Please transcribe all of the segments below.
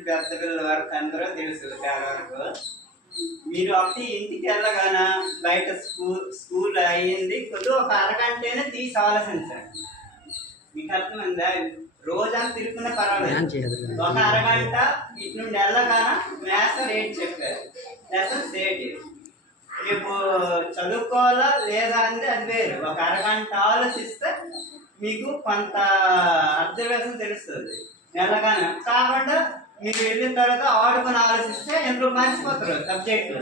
పెద్ద పిల్లల వరకు అందరూ తెలుసు చాలా వరకు మీరు ఒకటి ఇంటికి వెళ్ళగాన బయట స్కూల్ స్కూల్ అయ్యింది కొద్దిగా ఒక అరగంటనే తీసి ఆలోచించండి మీకు అర్థమైందా? రోజంతా తిరుగుకున్న పర్వాలేదు. ఒక అరగంట ఇటు నుండి వెళ్ళగాన మ్యాథ్స్ రేట్ చెప్పారు. లెసన్స్ ఏంటి రేపు చదువుకోవాలా లేదా అనేది అది వేరు. ఒక అరగంట ఆలోచిస్తే మీకు కొంత అబ్జర్వేషన్ తెలుస్తుంది. వెళ్ళగానే. కాకుండా మీరు వెళ్ళిన తర్వాత ఆడుకొని ఆలోచిస్తే ఎందుకు మర్చిపోతారు సబ్జెక్టులు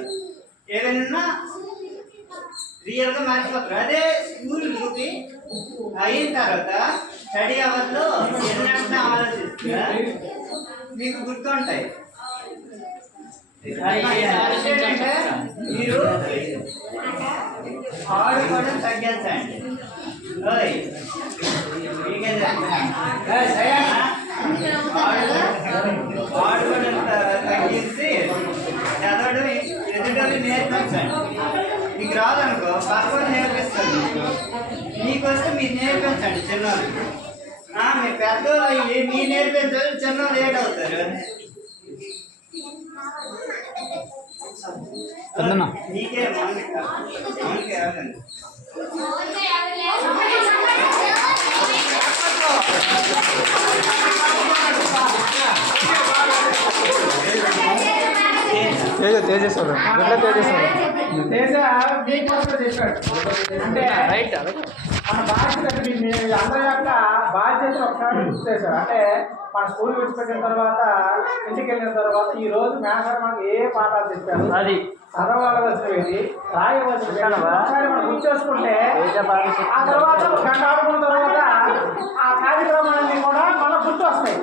ఏదైనా రియల్గా మర్చిపోతారు. అదే స్కూల్కి అయిన తర్వాత స్టడీ అవర్స్లో ఎన్నైనా ఆలోచిస్తే మీకు గుర్తుంటాయి. మీరు ఆడుకోవడం తగ్గించండి. ఓయ్ నేర్పించండి మీకు రాదనుకో పక్కన నేర్పిస్తాను మీకు. వస్తే మీరు నేర్పించండి చిన్నవాళ్ళు ఆ, మీ పెద్దోళ్ళు అయ్యి మీరు నేర్పించాలి చిన్నవాళ్ళు లేట్ అవుతారు. నీకే మౌనిక మౌనిక తేజ తేజేశ్వరు ఎట్లా తేజేశ్వరు తేజ మీకు కూడా చెప్పాడు. అంటే రైట్ మన బాధ్యత అందరి యొక్క బాధ్యతను ఒకసారి గుర్తు చేశారు. అంటే మన స్కూల్ విడిచిపెట్టిన తర్వాత ఇంటికి వెళ్ళిన తర్వాత ఈ రోజు మేడం మనకి ఏ పాఠాలు చెప్పారు? అది. చదవవలసినవి రాయవలసినవి ఒకసారి మనం గుర్తు చేసుకుంటే తేజ బాగా చెప్పాడు. ఆ తర్వాత ఒక గంట ఆడుకున్న తర్వాత ఆ కార్యక్రమాలన్నీ కూడా మన గుర్తు వస్తాయి.